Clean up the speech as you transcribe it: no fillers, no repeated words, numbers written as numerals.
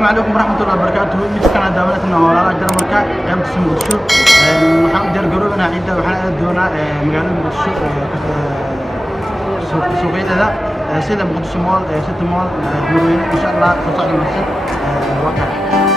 السلام عليكم ورحمة الله وبركاته. midkan daawanayna walaalaha jarmalka qaybta Muqdisho waxaan u diyaargaroobnaa ciidda waxaan aad doonaa magaalada Muqdisho suuqyada sida Muqdisho Mall, City Mall, insha Allah soo socdo waqti